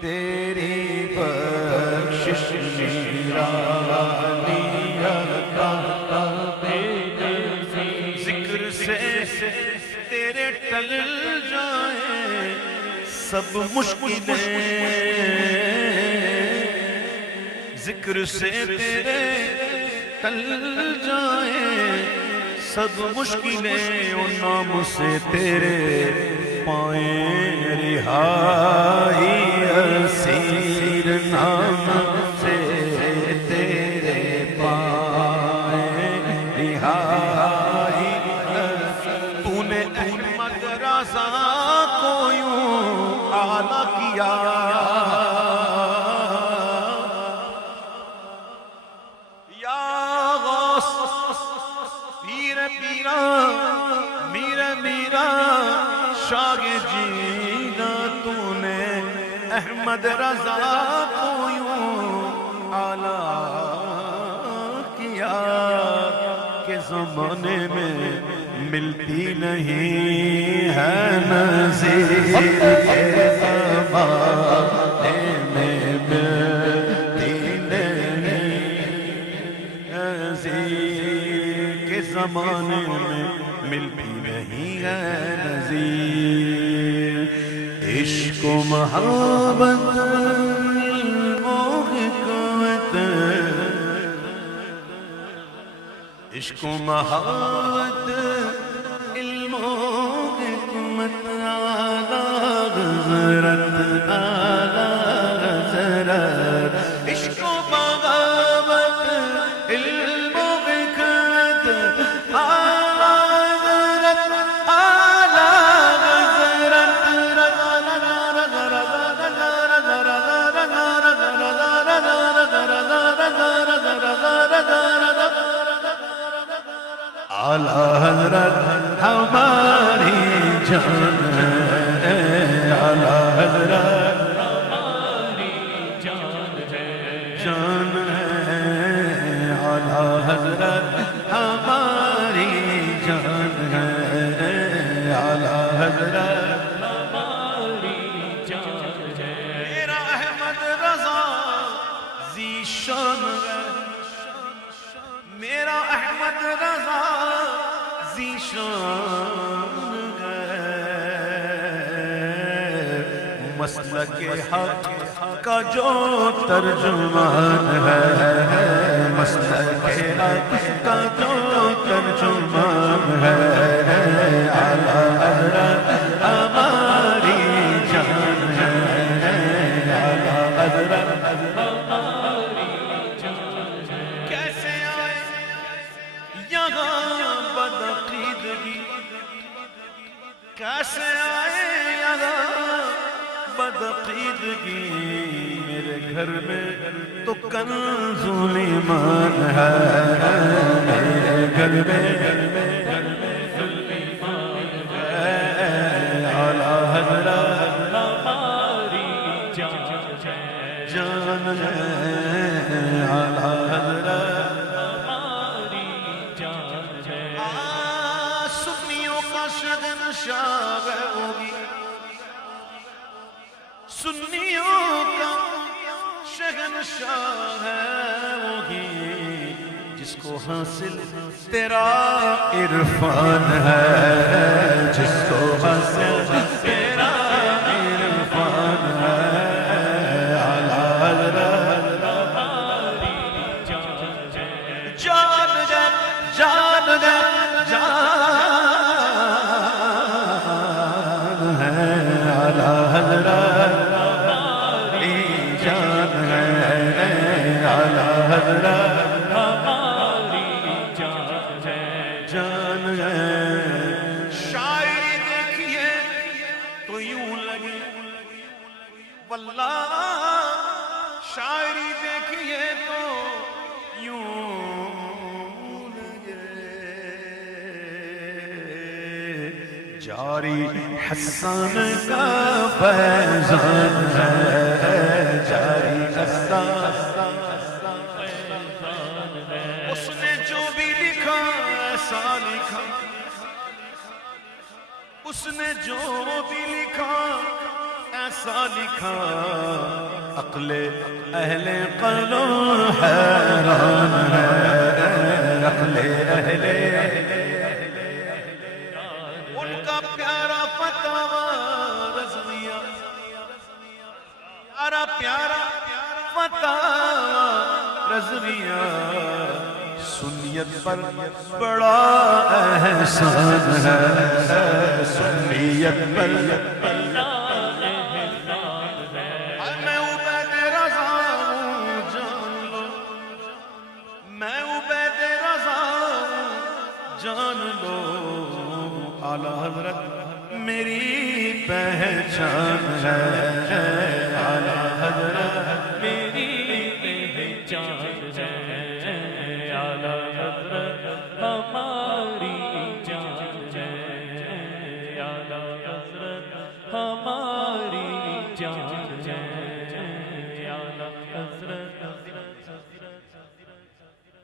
تیری بخشش نورانی عطا ذکر سے تیرے ٹل جائیں سب مشکلیں، ذکر سے تیرے ٹل جائیں سب مشکلیں، ان نام سے تیرے پائیں رہائی، اسیر نام سے تیرے پائیں رہائی۔ تو نے احمد رضا کو یوں اعلیٰ کیا، یا غوث پیر پیرا میرا میرا شاہ جینا، تو نے احمد رضا کو یوں اعلیٰ کیا کہ زمانے میں ملتی نہیں ہے نظیر، کے زمانے میں ملتی نہیں نظیر، کے زمانے میں ملتی نہیں ہے نظیر۔ عشق و محبت علم و حکمت، عشق و محبت علم و حکمت، اعلیٰ حضرت اعلیٰ حضرت، عشق و محبت علم و حکمت، اعلیٰ حضرت اعلیٰ حضرت، اعلیٰ حضرت ہماری جان ہے، اعلیٰ حضرت ہماری جان ہے، جان ہے، اعلیٰ حضرت ہماری جان ہے، اعلیٰ حضرت ہماری جان ہے۔ میرا احمد رضا ذیشان ہے، میرا احمد رضا ذیشان ہے، مسلک حق کا جو ترجمان ہے، مسلک حق کا جو ترجمان ہے، اعلیٰ حضرت ہماری جان ہے، اعلیٰ حضرت ہماری جان ہے۔ کیسے آئے یہاں بدعقیدگی، کیسے آئے یہاں بدعقیدگی، میرے گھر میں تو کنز ایمان ہے، میرے گھر میں اعلیٰ حضرت ہماری جان ہے، جان ہے، اعلیٰ حضرت ہماری جان ہے۔ سنیوں کا شہنشاہ ہوگی، سنیوں کا شہنشاہ ہے وہی، جس کو حاصل تیرا عرفان ہے، جس کو حاصل تیرا عرفان ہے، اعلیٰ حضرت ہماری جان ہے، جان ہے، جان ہے، جان ہے، اعلیٰ حضرت حضرت ہماری جان ہے، جان ہے۔ شاعری دیکھیے تو یوں لگے، واللہ شاعری دیکھیے تو یوں لگے، جاری حسن کا فیضان ہے، جاری حسن اس نے جو بھی لکھا ایسا لکھا، اس نے جو بھی لکھا ایسا لکھا عقل اہل قلم حیران ہے، عقل اہل ان کا پیارا فتاوی رضویہ، پیارا پیارا فتاوی رضویہ، سنیت پر بڑا احسان ہے، سنیت پر بڑا احسان ہے۔ میں عبید رضا ہوں جان لو، میں عبید رضا ہوں جان لو، اعلیٰ حضرت میری پہچان ہے، اعلیٰ حضرت میری پہچان ہے، اعلیٰ حضرت ہماری جان ہے، اعلیٰ حضرت ہماری جان ہے۔